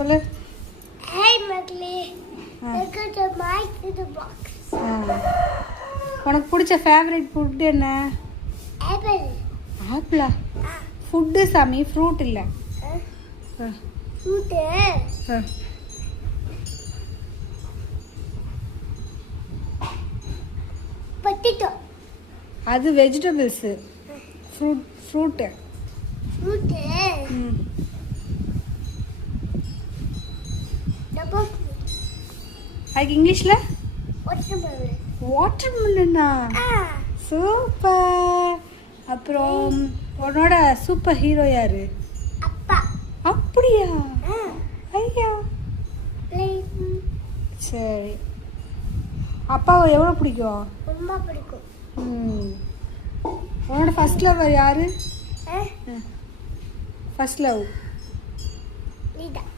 சொல்லு. Hey மக்களே, welcome to my little box. உனக்கு பிடிச்ச ஃபேவரட் ஃபுட் என்ன? Apple. ஆப்பிளா? ஃபுட்டு சாமி, ஃப்ரூட் இல்லை. Fruit. Potato. அது வெஜிடபிள்ஸு. ஃப்ரூட்டு. Fruit. Double. அதுக்கு இங்கிலீஷில் Watermelon. வாட்டர்மெலனா? சூப்பர். அப்புறம் உன்னோட சூப்பர் ஹீரோ யாரு? அப்பா. அப்படியா? ஐயா. சரி. அப்பாவை எவ்வளோ பிடிக்கும்? ரொம்ப பிடிக்கும். உன்னோட ஃபர்ஸ்ட் லவ் யாரு? ஃபர்ஸ்ட் லவ் நீதான்.